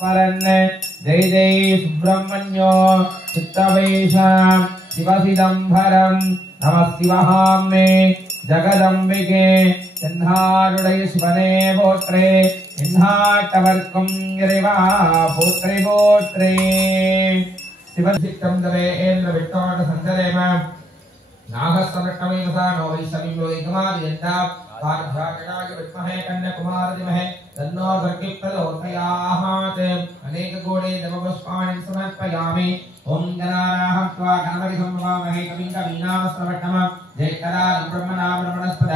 जय जय सुब्रह्मण्यो चित्तवेशां शिवसिदंबरं नमः शिवहाम्ने जगदंबिके चन्नारुडय शिवने पोत्रे इन्हाटवर्कं इरेवा पोत्रे पोत्रे शिवसिद्धं दवे एन्द्र विट्टोट संचरेम नागस्वरट्टमेमसा नो वैशविं लोकमादियन्ता पार्थाकटाय विद्महे कन्याकुमारीमहे तन्नो दुर्गे प्रचोदयात् अनेक गोडे नवपुष्पाणि समर्पयामि ओम गणानाहं त्वा गणपतिं नमामहे कविं कवीनामस्तवट्टमं जयकरालं ब्रह्मणां ब्रह्मणस्पद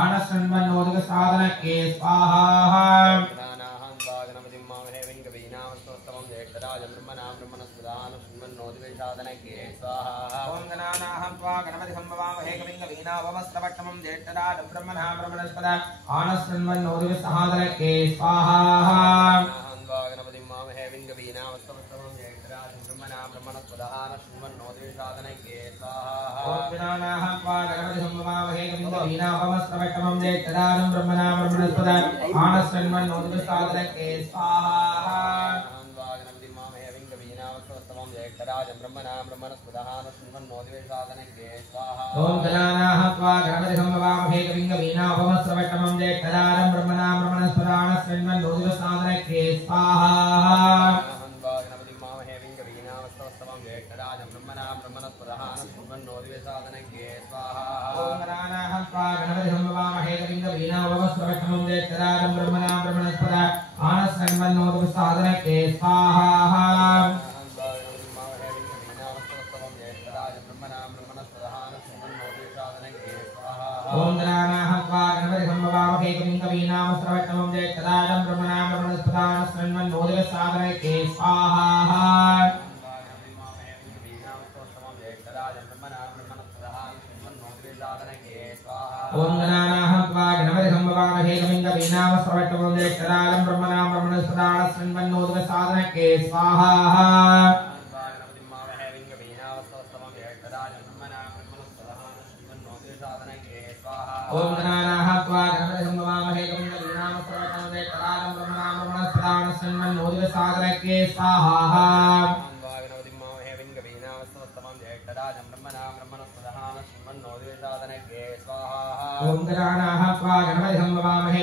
आनशन्वन्नोदक साधनके स्वाहा गणानाहं त्वा गणपतिं नमामहे कविं कवीनामस्तवट्टमं जयकरालं ब्रह्मणां ब्रह्मणस्पद आनशन्वन्नोदक साधनके स्वाहा ओम गणानाहं त्वा गणपतिं नमामहे कविं कवीनामस्तवट्टमं जयकरालं ब्रह्मणां ब्रह्मणस्पद आनशन्वन्नोदक साधनके स्वाहा वीणापमस्त्रवट्टमं जयकरालं ब्रह्मणां ब्रह्मणस्पद आनशन्वन्नोदक साधनके स्वाहा ओम गणानाहं त्वा गणपतिं नमामहे कविं कवीनापमस्त्रवट्टमं जयकरालं ब्रह्मणां ब्रह्मणस्पद आनशन्वन्नोदक साधनके स्वाहा ओम गणानाहं त्वा गणपतिं नमामहे कविं कवीनापमस्त्रवट्टमं जयकरालं ब्रह्मणां ब्रह्मणस्पद आनशन्वन्नोदक साधनके स्वाहा ओम गणानाहं त्वा गणपतिं नमामहे कविं कवीनापमस्त्रवट्टमं जयकरालं ब्रह्मणां ब्रह्मणस्पद आनशन्वन्नोदक साधनके स्वाहा ओम गणानाहं त्वा गणपतिं नमामहे कविं कवीनापमस्त्रवट्टमं जयकरालं ब्रह्मणां ब्रह्मणस्पद आनशन्वन्नोदक साधनके स्वाहा ओम गणानाहं त्वा गणपतिं नमामहे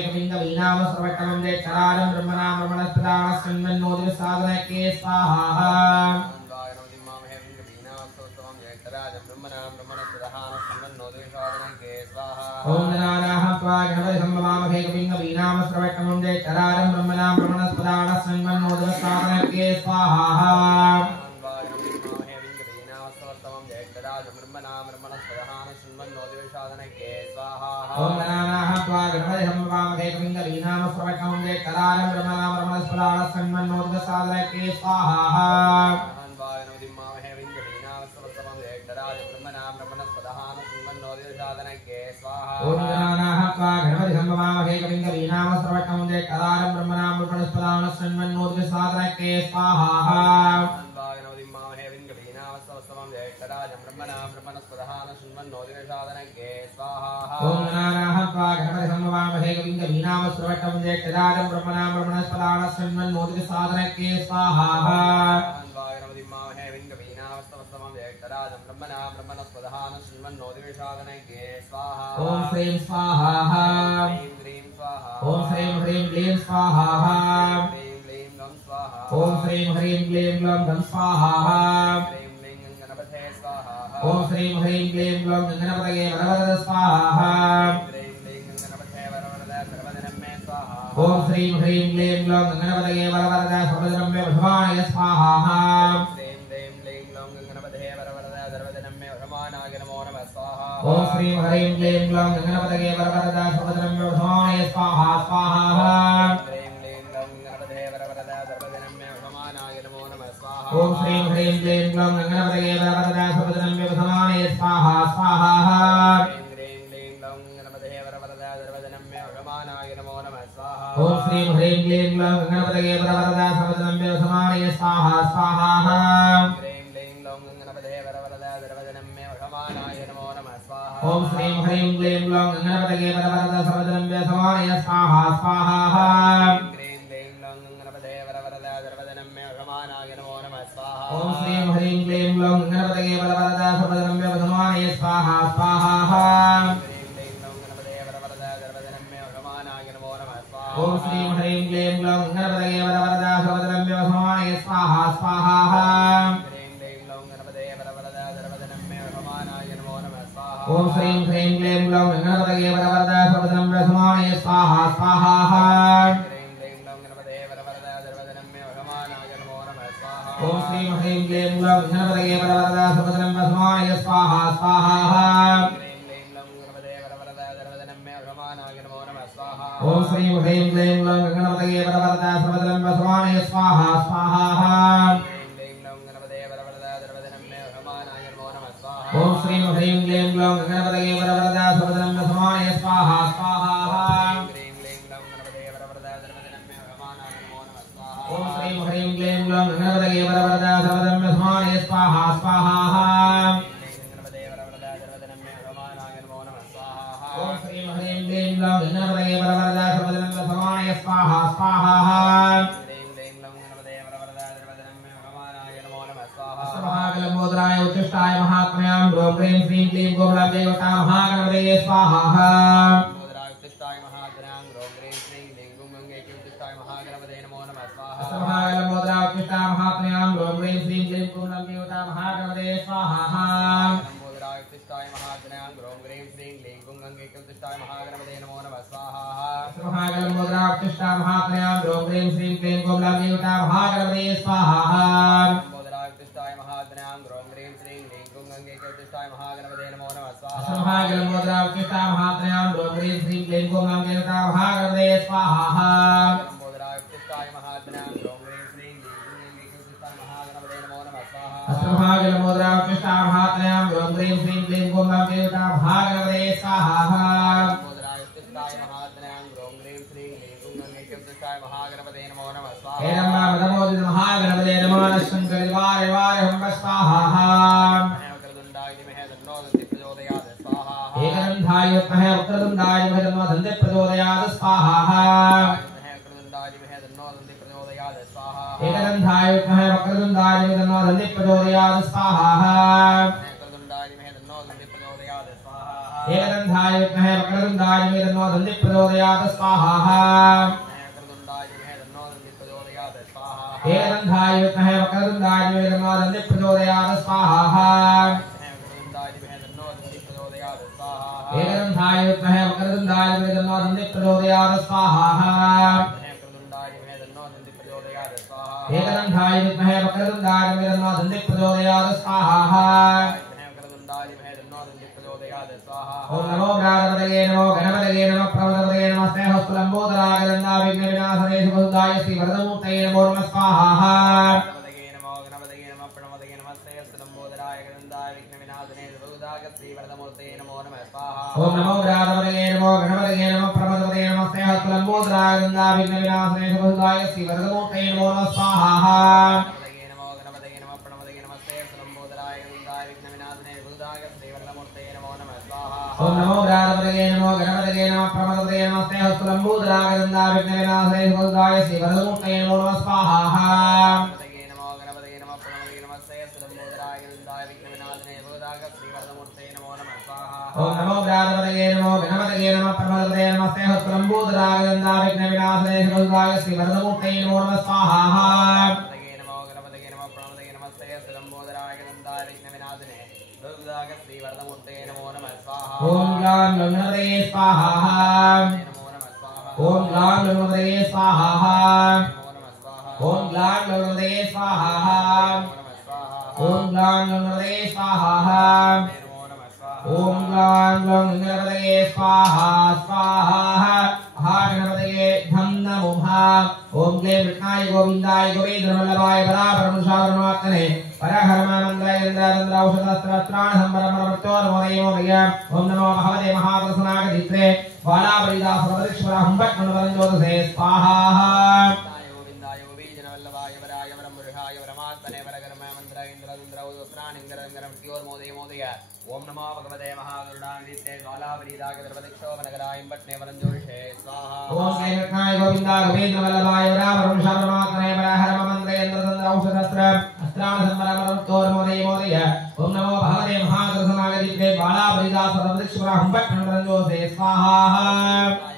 कविं कवीनापमस्त्रवट्टमं जयकरालं ब्रह्मणां ब्रह्मणस्पद आनशन्वन्नोदक साधनके स्वाहा ओम गणानाहं त्वा गणपतिं नमामहे कविं कवीनापमस्त्रवट्टमं जयकरालं ब्रह्मणां ब्रह्मणस्पद आनशन्वन्नोदक साधनके स्वाहा ओम गणानाहं त्वा गणपतिं नमामहे कविं कवीनापमस्त्रवट्टमं जयकरालं ब्रह्मणां ब्रह्मणस्पद आनशन्वन्नोदक साधनके स्वाहा ओम गणानाहं त्वा गणपतिं नमामहे कविं कवीनापमस्त्रवट्टमं जयकरालं ब्रह्मणां ब्रह्मणस्पद आनशन्वन्नोदक साधनके स्वाहा ओम गणानाहं त्वा गणपतिं नमामहे कविं कवीनापमस्त्रवट्टमं जयकरालं ब्रह्मणां ब्रह्मणस्पद आनशन्वन्नोदक साधनके स्वाहा ओम गणानाहं त्वा गणपतिं नमामहे कविं कवीनापमस्त्रवट्टमं जयकरालं ब्रह्मणां ब्रह्मणस्पद आनशन्वन्नोदक साधनके स्वाहा ओम श्रीं स्वाहा ओम श्रीं ह्रीं क्लीं स्वाहा ओम श्रीं ह्रीं क्लीं गं स्वाहा ओम श्रीं ह्रीं क्लीं गणपतये वरवरद स्वाहा ओम श्रीं ह्रीं क्लीं गणपतये वरवरद सर्वजनमे वधमानय स्वाहा ओम श्रीं ह्रीं क्लीं गणपतये वरवरद सर्वजनमे वधमानय स्वाहा स्वाहा ओम श्रीं ह्रीं क्लीं गणपतये वरवरद सर्वजनमे वधमानय स्वाहा स्वाहा ओम श्रीं ह्रीं क्लीं गणपतये वरवरद सर्वजनमे वधमानय स्वाहा स्वाहा ओम श्रीं ह्रीं क्लीं गणपतये वरवरद सर्वजनमे वधमानय स्वाहा स्वाहा ओम श्रीं ह्रीं क्लीं ग्लौं गणपतये बलवरदा सर्वधनम्य वधमानये स्वाहा स्वाहा ओम श्रीं ह्रीं क्लीं ग्लौं गणपतये बलवरदा सर्वधनम्य वधमानये स्वाहा स्वाहा ओम श्रीं ह्रीं क्लीं ग्लौं गणपतये बलवरदा सर्वधनम्य वधमानये स्वाहा स्वाहा ओम श्रीं ह्रीं क्लीं ग्लौं गणपतये बलवरदा सर्वधनम्य वधमानये स्वाहा स्वाहा ओम श्रीं ह्रीं क्लीं ग्लौं गणपतये बलवरदा सर्वधनम्य वधमानये स्वाहा स्वाहा ओम श्रीं ह्रीं क्लीं ग्लौं गणपतये बलवरदा सर्वधनम्य वधमानये स्वाहा स्वाहा ओम श्रीं ह्रीं क्लीं ग्लौं गणपतये बलवरदा सर्वधनम्य वधमानये स्वाहा स्वाहा ओम श्रीं ह्रीं क्लीं ग्लौं गणपतये बलवरदा सर्वधनम्य वधमानये स्वाहा स्वाहा महागणपतये उच्चिष्टाय महात्म्यां ग्रों क्लीं श्रीं क्लीं गोमलादेवता महागणपतये स्वाहा महागणपतये महात्म्यां ग्रों क्लीं श्रीं क्लीं गोमलादेवता महागणपतये स्वाहा महागणपतये महात्म्यां ग्रों क्लीं श्रीं क्लीं गोमलादेवता महागणपतये स्वाहा महागणपतये महात्म्यां ग्रों क्लीं श्रीं क्लीं गोमलादेवता महागणपतये स्वाहा महागणपतये महात्म्यां ग्रों क्लीं श्रीं क्लीं गोमलादेवता महागणपतये स्वाहा महागणपतये नमः शंकरवाय वाय हम स्वाहा एकदंधाय विद्महे वक्रतुंडाय धीमहि तन्नो प्रचोदयात् स्वाहा एकदंधाय विद्महे वक्रतुंडाय धीमहि तन्नो प्रचोदयात् स्वाहा एकदंधाय विद्महे वक्रतुंडाय धीमहि तन्नो प्रचोदयात् स्वाहा एकदंधाय विद्महे वक्रतुंडाय धीमहि तन्नो प्रचोदयात् स्वाहा एकदंधाय विद्महे वक्रतुंडाय धीमहि तन्नो प्रचोदयात् स्वाहा एकदंधाय विद्महे वक्रतुंडाय धीमहि तन्नो प्रचोदयात् स्वाहा ओम नमो गणपतये नमो गणपतये नमः प्रमदपतये नमः स्नेहस्तुलंबोदरागदन्ना विघ्न विनाशने शुभदाय श्री वरदमूर्तये नमो नमः स्वाहा ओम नमो गणपतये नमो गणपतये नमः प्रमदपतये नमः स्नेहस्तुलंबोदरागदन्ना विघ्न विनाशने शुभदाय श्री वरदमूर्तये नमो नमः स्वाहा ओम नमो गणपतये नमो गणपतये नमः प्रमदपतये नमः स्नेहस्तुलंबोदरागदन्ना विघ्न विनाशने शुभदाय श्री वरदमूर्तये नमो नमः स्वाहा ओम नमो गणपतये नमो गणपतये नमः प्रमदपतये नमः स्नेहस्तुलंबोदरागदन्ना विघ्न विनाशने शुभदाय श्री वरदमूर्तये नमो नमः स्वाहा ओम ग्लां गणपतये स्वाहा ओम ग्लां गणपतये स्वाहा ओम ग्लां गणपतये स्वाहा ओम ग्लां गणपतये स्वाहा ओम ग्लां गणपतये स्वाहा स्वाहा हा गणपतये धम नमो हा ओम क्लीं विष्णाय गोविंदाय गोविंदवल्लभाय परापरमशावरमात्मने परहरमानन्दाय औषधस्त्राण संवरमरमर्त्योर्मोदयोदय ओम नमो भगवते महादर्शनागदित्रे वालावरिदा सर्वदीश्वरा हुंबट्मनुवरञ्जोदसे स्वाहा गोविंदाय गोविंदवल्लभाय वराय वरमृहाय वरमात्मने वरगर्ममन्त्राय इंद्रदुन्द्रौद्राणिंगरंगरमर्त्योर्मोदयोदय ओम नमो भगवते महागरुडागदित्रे वालावरिदागद्रवदिक्षोभनगराय वट्नेवरञ्जोदसे स्वाहा ओम श्री कृष्णाय गोविंदाय गोविंदवल्लभाय वराय वरमृहाय वरमात्मने वरहरममन्त्राय सहस्रम् अस्त्राण संवरमरुत्तोर्मोदय मोदय ओम नमो भगवते महागणनागदित्रे बालापरिदा सर्वदक्षुरा हुंबट्टनरञ्जोसे स्वाहा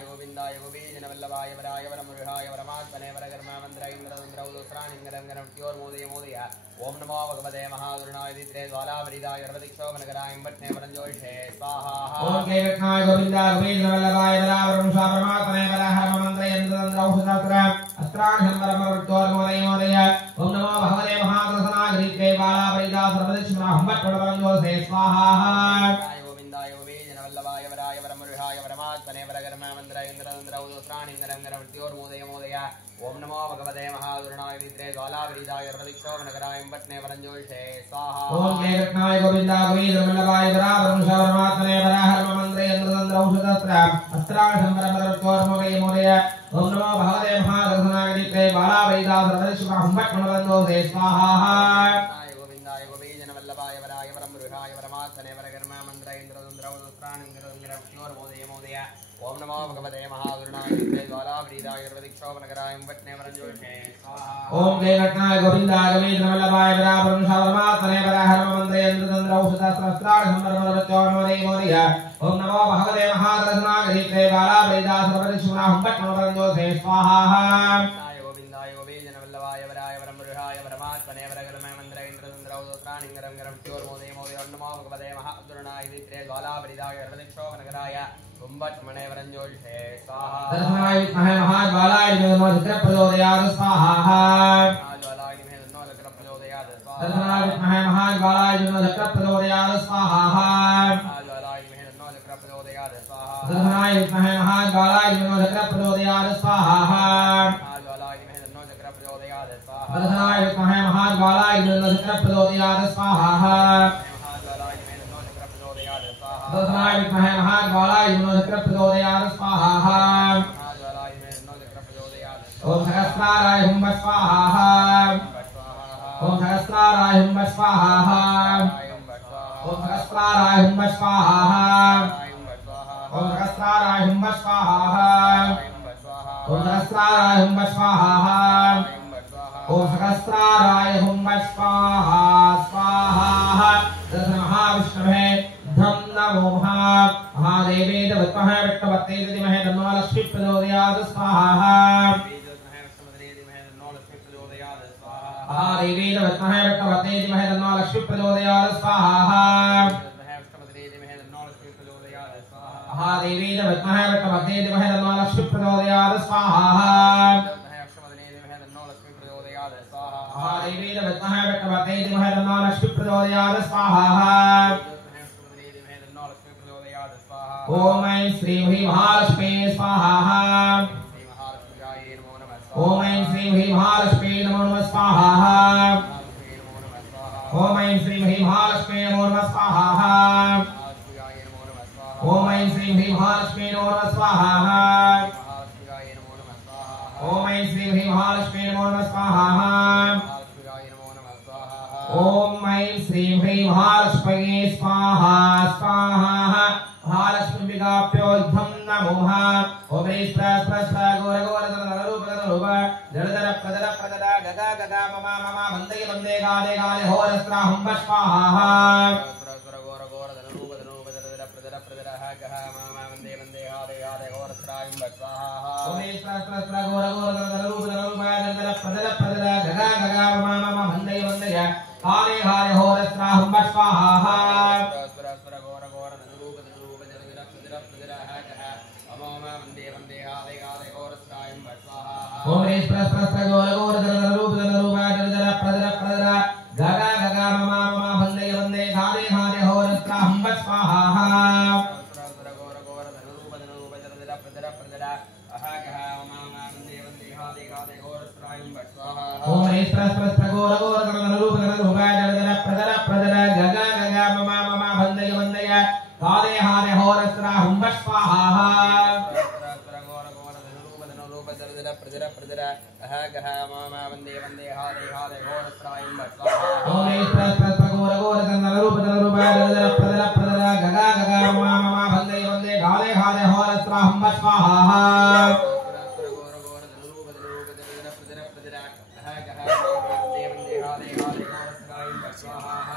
गोविन्दाय गोविन्द वल्लभाय वराय वरमुरुहाय वरमात्मने वरगर्मामन्त्र इंद्रदुन्द्रौलुस्राणिङ्गरङ्गरम्त्योर्मोदय मोदय ओम नमो भगवते महागणनाय दित्रे बालापरिदाय सर्वदक्षोमनगराय हुंबट्टनरञ्जोसे स्वाहा ओम केवटनाय गोविन्दाय गोविन्द वल्लभाय वराय वरमुरुहाय वरमात्मने वरगर्मामन्त्र इंद्रदुन्द्रौलुस्राणिङ्गरङ्गरम्त्योर्मोदय मोदय ओम नमो भगवते महागणनागदित्रे बालापरिदा सर्वदक्षुरा हुंबट्टनरञ्जोसे स्वाहा गोविन्दाय गोविन्द वल्लभाय वराय वरमुरुहाय वरमात्मने वरगर्मामन्त्र इंद्रदुन्द्रौलुस्राणिङ्गरङ्गरम्त्योर्मोदय मोदय ओम नमो भगवते महागणनाय दित्रे बालापरिदाय सर्वदक्षोमनगराय हुंबट्टनरञ्जोसे स्वाहा ओम केवटनाय गोविन्दाय गोविन्द वल्लभाय वराय वरमुरुहाय वरमात्मने वरगर्मामन्त्र इंद्रदुन्द्रौलुस्राणिङ्गरङ्गरम्त्योर्मोदय मोदय ओम नमो भगवते महागणनागदित्रे बालापरिदा सर्वदक्षुरा हुंबट्टनरञ्जोसे स्वाहा गोविन्दाय गोविन्द वल्लभाय वराय वरमुरुहाय वरमात्मने वरगर्मामन्त्र इंद्रदुन्द्रौलुस्राणिङ्गरङ्गरम्त्योर्मोदय मोदय ओम नमो भगवते महागणनागदित्रे बालापरिदाय सर्वदक्षोमनगराय हुंबट्टनरञ्जोसे स्वाहा ओम केवटनाय गोविन्दाय गोविन्द वल्लभाय वराय वरमुरुहाय वरमात्मने वरगर्मामन्त्र इंद्रदुन्द्रौलुस्राणिङ्गरङ्गरम्त्योर्मोदय मोदय ओम नमो भगवते महागणनागदित्रे बालापरिदा सर्वदक्षुरा हुंबट्टनरञ्जोसे स्वाहा गोविन्दाय गोविन्द वल्लभाय वराय वरमुरुहाय वरमात्मने वरगर्मामन्त्र इंद्रदुन्द्रौलुस्राणिङ्गरङ्गरम्त्योर्मोदय मोदय ओम नमो भगवते महागणनागदित्रे बालापरिदाय सर्वदक्षोमनगराय हुंबट्टनरञ्जोसे स्वाहा दर्शनाय विद्महे महाज्वालाय नमो चक्रप्रचोदयात् स्वाहा ज्वालाय नमो चक्रप्रचोदयात् स्वाहा दर्शनाय विद्महे महाज्वालाय नमो चक्रप्रचोदयात् स्वाहा ज्वालाय नमो चक्रप्रचोदयात् स्वाहा दर्शनाय विद्महे महाज्वालाय नमो चक्रप्रचोदयात् स्वाहा ज्वालाय नमो चक्रप्रचोदयात् स्वाहा दर्शनाय विद्महे महाज्वालाय नमो चक्रप्रचोदयात् स्वाहा दर्शनाय विद्महे महाज्वालाय नमो चक्रप्रचोदयात् स्वाहा ओम सहस्राराय हुं स्वाहा ओम सहस्राराय हुं स्वाहा ओम सहस्राराय हुं स्वाहा ओम सहस्राराय हुं स्वाहा ओम सहस्राराय हुं स्वाहा ओम सहस्राराय हुं स्वाहा स्वाहा महाविष्णवे धम नमो महादेवे विद्महे विष्णुपत्नी धीमहि तन्नो लक्ष्मी प्रचोदयात् स्वाहा महादेवे विद्महे विष्णुपत्नी धीमहि तन्नो लक्ष्मी प्रचोदयात् स्वाहा महादेवे विद्महे विष्णुपत्नी धीमहि तन्नो लक्ष्मी प्रचोदयात् स्वाहा महादेवे विद्महे विष्णुपत्नी धीमहि तन्नो लक्ष्मी प्रचोदयात् स्वाहा ओम ऐं श्री महालक्ष्मी स्वाहा ओम ऐं श्री महालक्ष्मी नमो नमः स्वाहा ओम ऐं श्री महालक्ष्मी नमो नमः स्वाहा ओम ऐं श्री महालक्ष्मी नमो नमः स्वाहा ओम ऐं श्री महालक्ष्मी नमो नमः स्वाहा ओम ऐं श्री महालक्ष्मी स्वाहा स्वाहा महालक्ष्मी विगाप्योद्धं नमः ओम स्प्रस्प्रस्प्र गोर गोर रूप जड़ जड़ प्रदर प्रदर गगा गगा ममा ममा वंदे वंदे गाले गाले होरस्त्रा हुं स्वाहा स्वर गोर गोर रूप जड़ जड़ प्रदर प्रदर गहा ममा वंदे वंदे गाले गाले होरस्त्रा हुं स्वाहा ओम स्प्रस्प्रस्प्र गोर गोर रूप जड़ जड़ प्रदर प्रदर गगा गगा ममा ममा वंदे वंदे गाले गाले होरस्त्रा हुं स्वाहा ओम स्प्रस्प्रस्प्र गोर गोर रूप जड़ जड़ प्रदर प्रदर गगा गगा ममा ममा वंदे वंदे गाले गाले होरस्त्रा हुं स्वाहा गोर गोर रूप जड़ प्रदर प्रदर गगा ममा ममा वंदे वंदे गाले गाले होरस्त्रा हुं स्वाहा ओम स्प्रस्प्रस्प्र गोर गोर रूप जड़ जड़ प्रदर प्रदर गगा गगा ममा ममा वंदे वंदे गाले गाले होरस्त्रा हुं स्वाहा प्रजर प्रजर गहा ममा वंदे वंदे हाले हाले होरस्त्रा हुं स्वाहा ओम स्प्रस्प्रस्प्र गोर गोर रूप जड़ प्रदर प्रदर गगा गगा ममा ममा वंदे वंदे गाले गाले होरस्त्रा हुं स्वाहा गोर गोर रूप जड़ प्रदर प्रदर गहा गहा वंदे वंदे हाले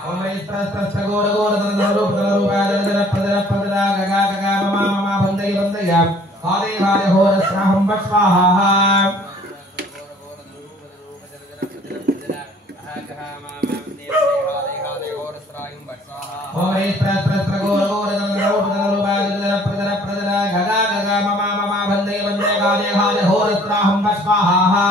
ओम स्त्रस्त्रस्त्रगोर गोर दनरूप दनरूपाय दन पदर पदरा गगा गगा ममा ममा बंदय बंदय कादे कादे होर स्वाहं स्वाहा ओम स्त्रस्त्रगोर गोर दनरूप दनरूपाय दन पदर पदरा गगा गगा ममा ममा बंदय बंदय कादे कादे होर स्वाहं स्वाहा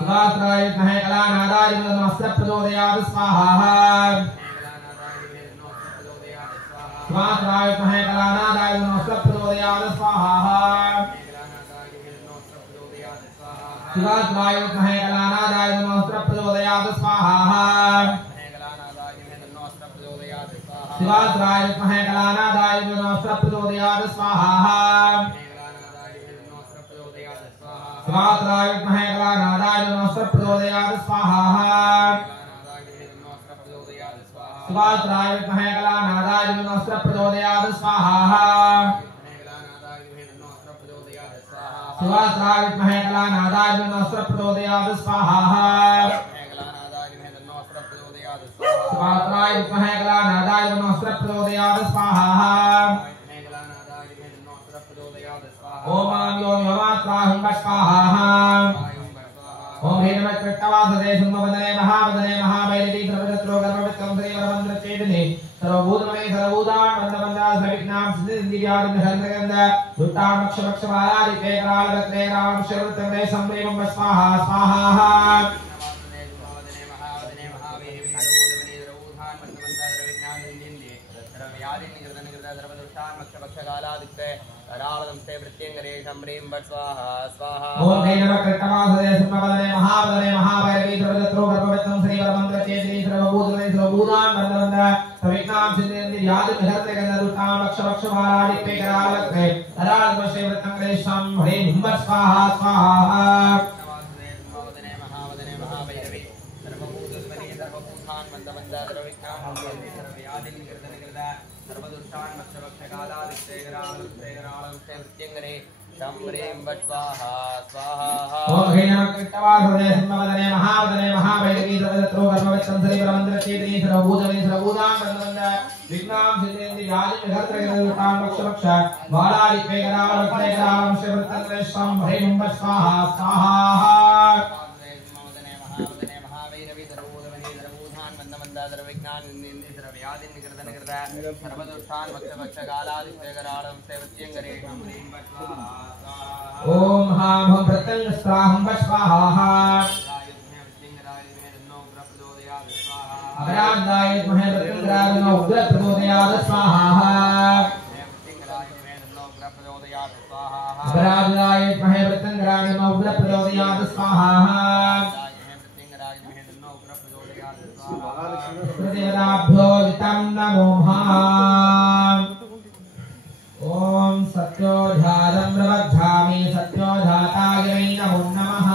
सुभात्राय कहे कला नादाय नमस्ते प्रचोदयात् स्वाहा सुभात्राय कहे कला नादाय नमस्ते प्रचोदयात् स्वाहा सुभात्राय कहे कला नादाय नमस्ते प्रचोदयात् स्वाहा सुभात्राय कहे कला नादाय नमस्ते प्रचोदयात् स्वाहा स्वात्राय महे कला नादाय नमस्ते प्रचोदयात् स्वाहा स्वात्राय महे कला नादाय नमस्ते प्रचोदयात् स्वाहा स्वात्राय महे कला नादाय नमस्ते प्रचोदयात् स्वाहा स्वात्राय महे कला नादाय नमस्ते प्रचोदयात् स्वाहा ओम ओम यमात्राहं स्वाहा ओम हे नमः कृष्णवासदे सुमवदने महावदने महावैरवी सर्वत्र गर्भविक्रम श्रीवरमंत्र चेतने सर्वभूतमय सर्वभूतान् वन्दवन्दा सर्वविघ्नां सिद्धिर्यादि हरगन्ध दुट्टामक्षमक्षवारादि केकराल वक्रे राम शरतमे संप्रेमं स्वाहा स्वाहा रावणंसे वृत्यंगरे शम्रीं बट स्वाहा स्वाहा ओम हे नमः कृष्णवासदे सुमवदने महावैरवी सर्वत्र गर्भविक्रम श्रीवरमंत्र चेतने सर्वभूतमय सर्वभूतान् वन्दवन्दा सर्वविघ्नां सिद्धिर्यादि हरगन्ध दुट्टामक्षमक्षवारादि केकराल वक्रे रावणंसे वृत्यंगरे शम्रीं बट स्वाहा स्वाहा ओम हे नमः कृष्णवासदे सुमवदने महावैरवी सर्वत्र गर्भविक्रम श्रीवरमंत्र चेतने सर्वभूतमय सर्वभूतान् वन्दवन्दा विघ्नां सिद्धिर्यादि हरगन्ध दुट्टामक्षमक्षवारादि केकराल वक्रे रावणंसे वृत्यंगरे शम्रीं बट स्वाहा स्वाहा ओम हां हम प्रत्यंग स्वाहं स्वाहा अभरादाय महे प्रत्यंगराय उग्र प्रचोदयात् स्वाहा अभरादाय महे प्रत्यंगराय उग्र प्रचोदयात् स्वाहा देवताभ्यो वितं नमोः ओम सत्योधारं प्रवक्ष्यामि सत्योधाताय वै नमो नमः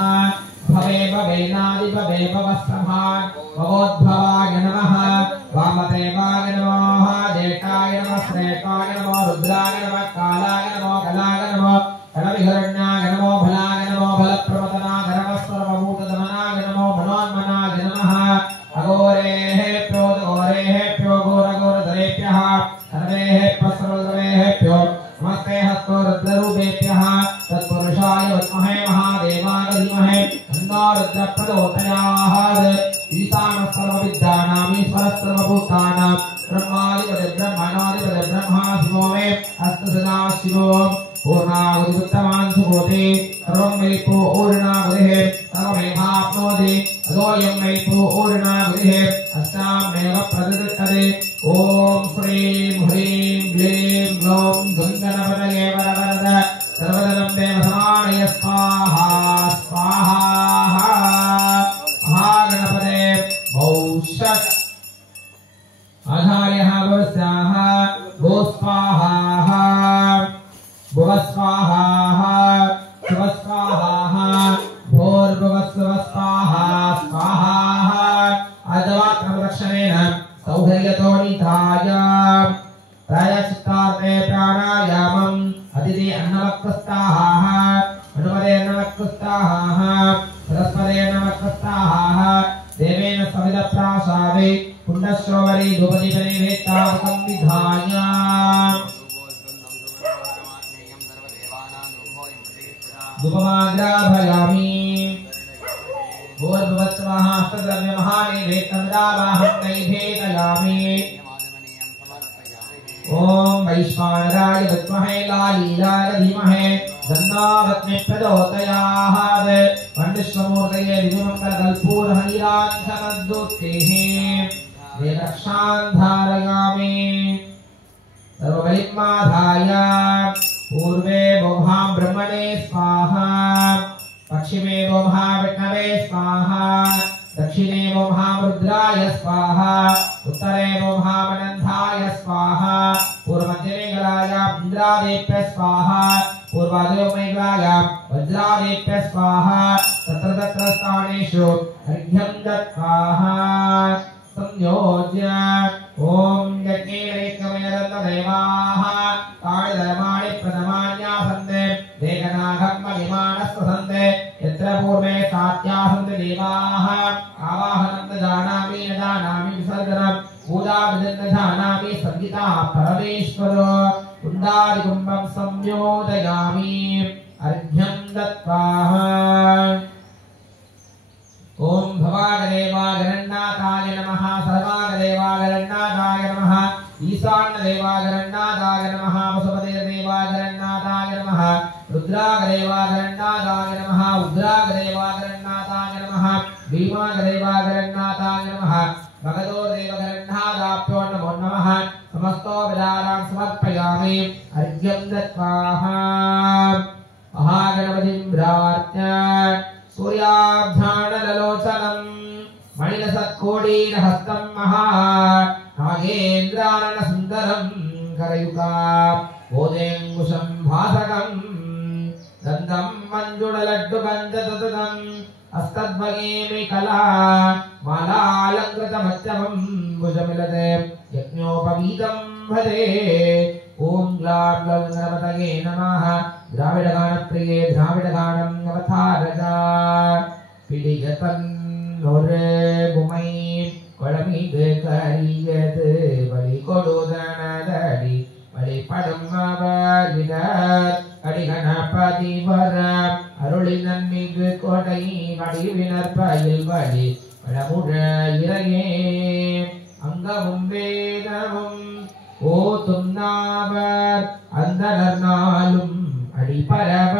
भवे भवेनादि भवे भवस्तभान् भवोद्भवाय नमः वामदेवाय नमः देवताय नमः श्रेष्ठाय नमः रुद्राय नमः कालाय नमः कलाय नमः कलविहरण्याय नमः फलाय नमः फलप्रमदनाय नमः सर्वभूतदमनाय नमः मनोन्मनाय नमः अघोरेः प्यो घोरघोरधरेभ्यः सर्वेः सर्वद्रवेभ्यो नमस्ते हस्तो रुद्ररूपेभ्यः तत्पुरुषाय विद्महे महादेवाय धीमहि तन्नो रुद्रः प्रचोदयात् ईशानः सर्वविद्यानां ईश्वरः सर्वभूतानां ब्रह्माधिपतिः ब्रह्मणाधिपतिः ब्रह्मा शिवो मे अस्तु सदा शिवो पूर्णाहुतिरुत्तमान् सुकोटि सर्वं मे पूर्णाहुतिः सर्वमेवाप्नोति अदोऽयं मे पूर्णाहुतिः अस्यामेव प्रतिष्ठते ओम श्रीं ह्रीं क्लीं ग्लौं गङ्गणपतये वरवरद सर्वदलम्बे समानय स्वाहा स्वाहा महागणपते भौषत् आधार्यः भवस्याः गोस्वाहा भुवस्वाहा शिवस्वाहा भोर्भुवस्वाहा स्वाहा अजवाक्रमदक्षिणेन सौधर्यतोनिधाय प्रायश्चित्तार्थे प्राणायामम् अतिथि अन्नवक्तस्थाः सरस्वते नमस्कृताः सरस्वते नमस्कृताः देवेन सविदप्रासादे पुण्यश्रोवरे धूपदीपनैवेद्यावकं विधाय धूपमाग्राभयामि भूर्भुवस्वः हस्तद्रव्यमहानैवेद्यं दावाहं नैवेदयामि ओम वैश्वानराय विद्महे लालीलाय धीमहि तन्नो प्रचोदयात् पंडितमूर्तये दिव्यमङ्गलकल्पूरहरिराञ्छनद्युक्तेः वेदक्षान् धारयामि सर्वबलिमाधाय पूर्वे वोहां ब्रह्मणे स्वाहा पश्चिमे वोहां विष्णवे स्वाहा दक्षिणे वोहां रुद्राय स्वाहा उत्तरे वोहां अनन्ताय स्वाहा पूर्वमध्यमे गलाय इन्द्रादेभ्यः स्वाहा पूर्वादयो मेघाय वज्रादेभ्यः स्वाहा तत्र तत्र स्थानेषु अर्घ्यं दत्त्वा संयोज्य ओम यज्ञेनैकमेनन्ददेवाः काळिधर्माणि प्रथमान्यासन्ते देहनाघं महिमानस्वसन्ते यत्र पूर्वे सात्यासन्ते देवाः आवाहनं न जानामि न जानामि विसर्जनं पूजाविधिं न जानामि संगीता परमेश्वरो कुण्डादिकुम्भं संयोजयामि अर्घ्यं दत्त्वा ओम भवागदेवागरन्नाथाय नमः सर्वागदेवागरन्नाथाय नमः ईशान्यदेवागरन्नाथाय नमः वसुपतिदेवागरन्नाथाय नमः रुद्रागदेवागरन्नाथाय नमः उग्रागदेवागरन्नाथाय नमः भीमागदेवागरन्नाथाय नमः भगदोदेवगरन्नाथाभ्यो नमो नमः समस्तो विदारां समर्पयामि अर्घ्यं दत्त्वा महागणपतिं प्रार्थ्य सूर्याभ्यानलोचनं मणिलसत्कोटीरहस्तं महा नागेन्द्रानन सुन्दरं करयुगा बोधेङ्गुशं भासकं दन्तं मञ्जुळलड्डुकञ्जततं हस्तद्वयेमि कला मालालङ्कृतमत्यमं भुजमिलते यज्ञोपवीतं भजे ओम ग्लां ग्लौं गणपतये नमः द्राविडगानप्रिये द्राविडगानं अवतारगा पिडिगतन्नोरे भूमै கொளமிகு கரியது வழி கொடுதனதடி வழிபடும் அவரினர் அடிகணபதி வர அருளி நன்மிகு கொடை வடிவினர் பயில் வழி வடமுழ இறையே அங்கமும் வேதமும் ஓதும் நாவர் அந்தனர் நாளும் அடிபரவ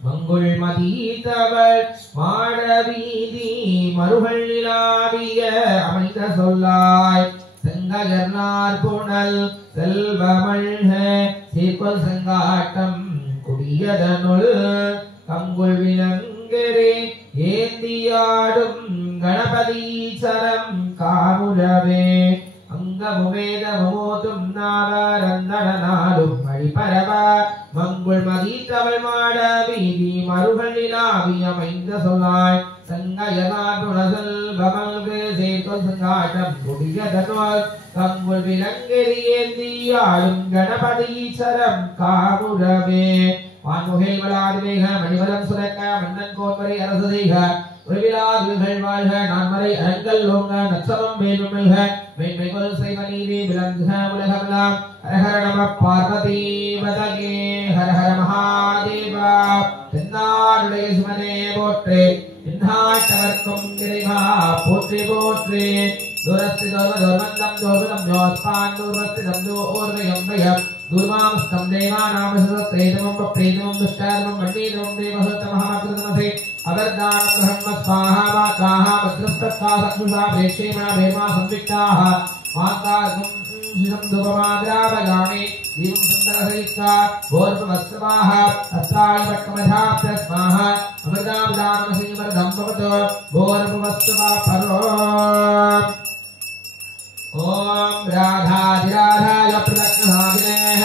மங்குள் மதீதவர் மாடவீதி மறுகள் நிலாவிய அமைந்த சொல்லாய் செங்கயர்னார் புனல் செல்வமழ்க சீர்கொள் செங்காட்டம் குடியதனுள் கங்குள் விலங்கரே ஏந்தியாடும் கணபதீச்சரம் காமுழவே அங்கமுவேதமோதும் நாவரந்தடனாலும் மழிபரவ மங்குள் மதீத்தவள் மாட வீதி மறுகள் நிலாவி அமைந்த சொல்லாய் சங்கயனார் புனசல் பமல்கு சேர்த்தொல் சங்காட்டம் குடியதனோர் கங்குள் விலங்கெறி ஏந்தியாடும் கணபதீச்சரம் காமுழவே வான்முகில் வளாதிவேக மணிவலம் சுரக்க மன்னன் கோன்வரை அரசதேக உறவிலாதுகள் வாழ்க நான்மறை அகங்கள் ஓங்க நச்சமம் வேலும் மெல்க மேன்மை கொல் செய்வ நீதி விளங்குக உலகமெல்லாம் ஹரஹர நம பார்வதி பதகே ஹரஹர மகாதேவா தென்னாடுடைய சிவனே போற்றே எந்நாட்டவர்க்கும் இறைவா போற்றி போற்றி दूरस्ति दूरवन्दं दूरवदं योस्पान् दूरस्तिदं दूर्वयं वयं दूर्वामस्तं देवानां सहस्रेतमं प्रेतमं दुष्टादमं मण्डीदमं देवहृतमहाकृतमसे अवर्दानं ब्रह्म स्वाहा वाकाः वज्रस्तत्ताः सक्षुषा प्रेक्षेमणा भेमा संविक्ताः वाकागं शिशं धूपमाद्रावयामि दीपं सुन्दरसहिता भोर्भुवस्वाः अस्त्राणि पट्टमधाप्य स्वाहा अमृतावदानमसीमर्दं भवतो भोर्भुवस्वा परो ओम राधाधिराधाय प्रदक्षिणादिनेः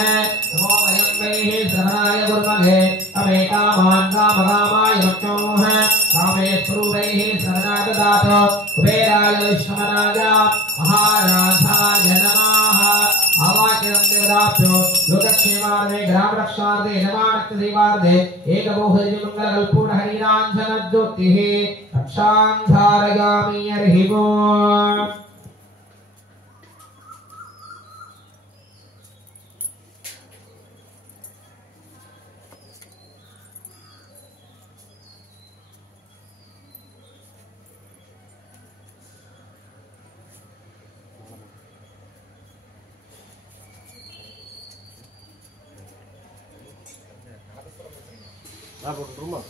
नमो वयं वैः श्रवणाय गुर्महे अमे कामान् कामकामाय मक्षोः कामेश्वरूपैः श्रवणा ददात कुबेराय विष्णुमनाय महाराधाय नमः आवाचनं मंगलाभ्यो लोकक्षेमार्थे ग्रामरक्षार्थे नमानक्ति देवार्थे एकबोधि मंगलकल्पूर्ण हरिरांजन ज्योतिः रक्षां धारयामि हरिः ओम् rumah.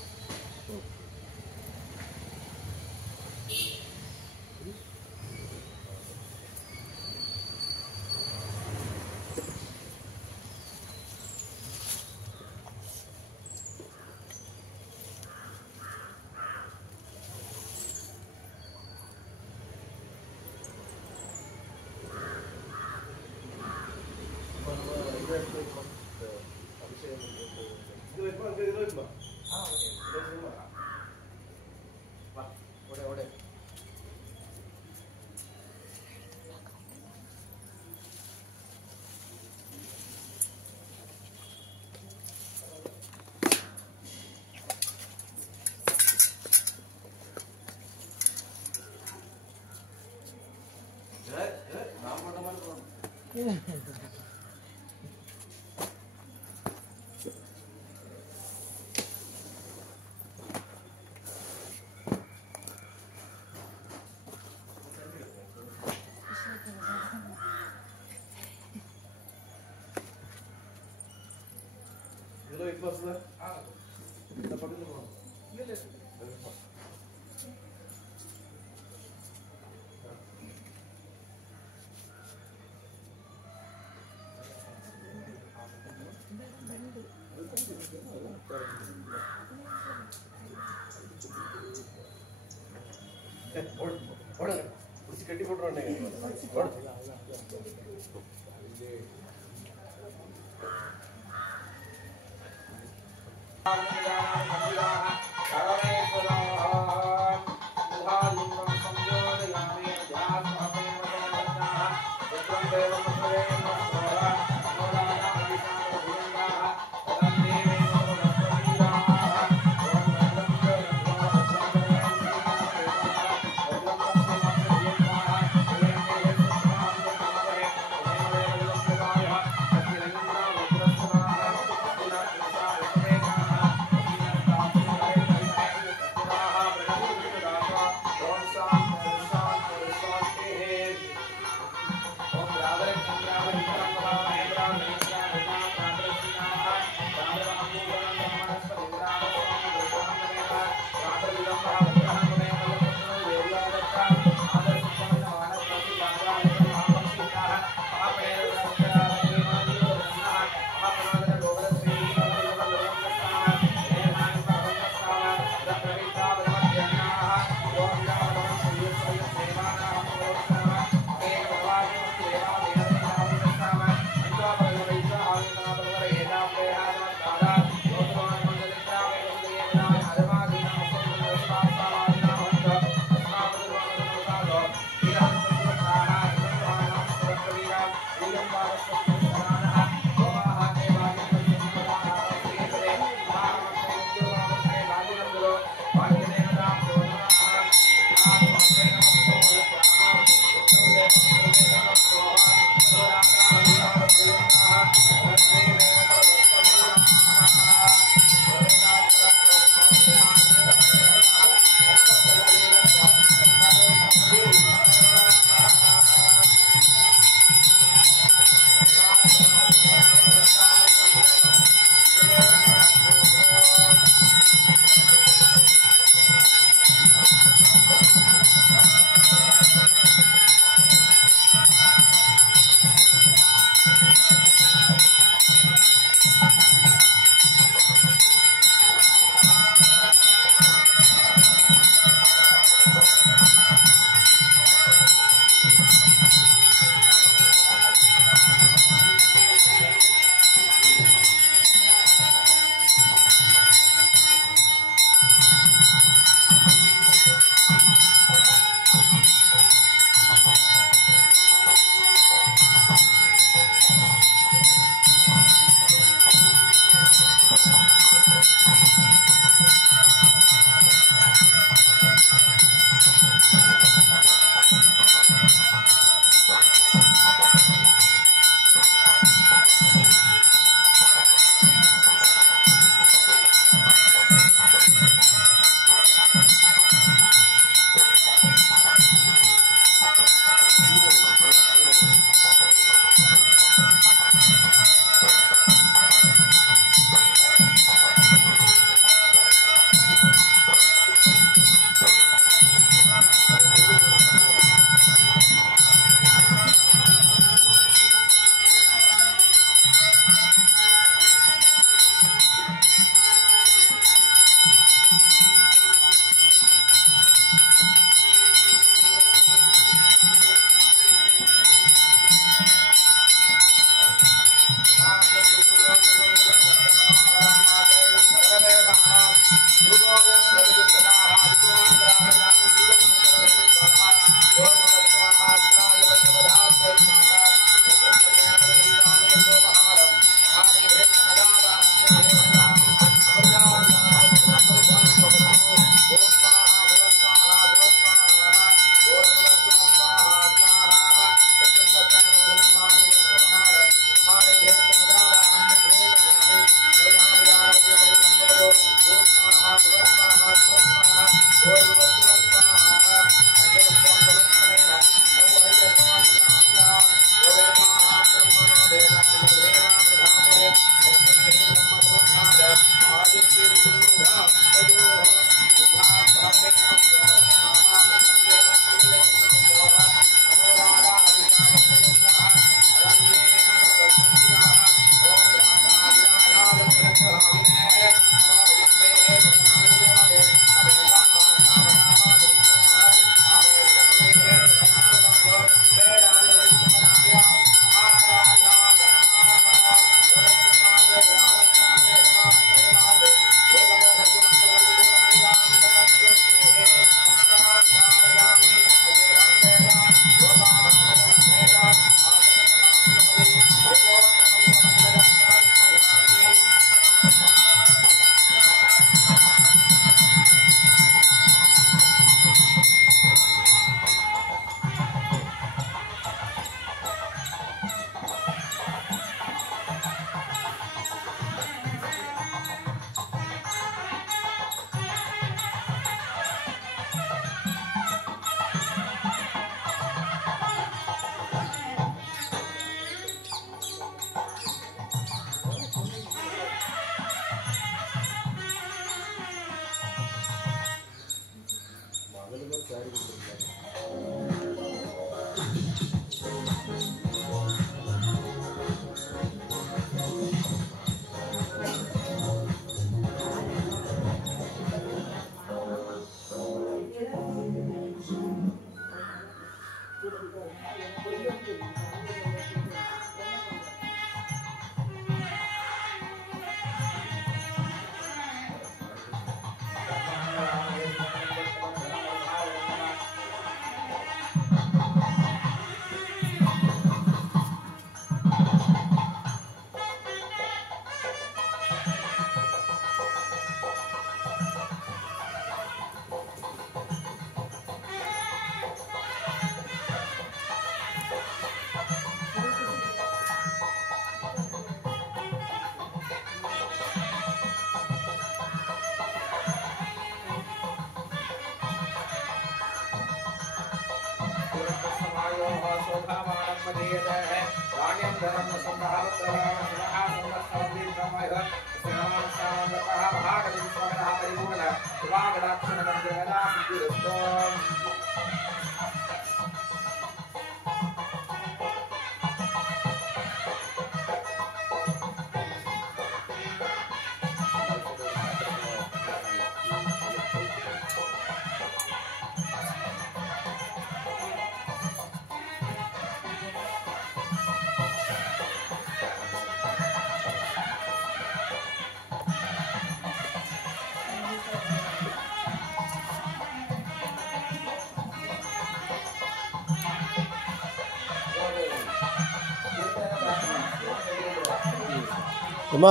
ಅಮ್ಮ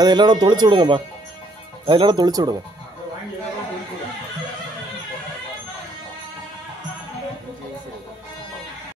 அதை எல்லாரும் தொளிச்சு விடுங்கம்மா, அது எல்லாரும் தொளிச்சு விடுங்க.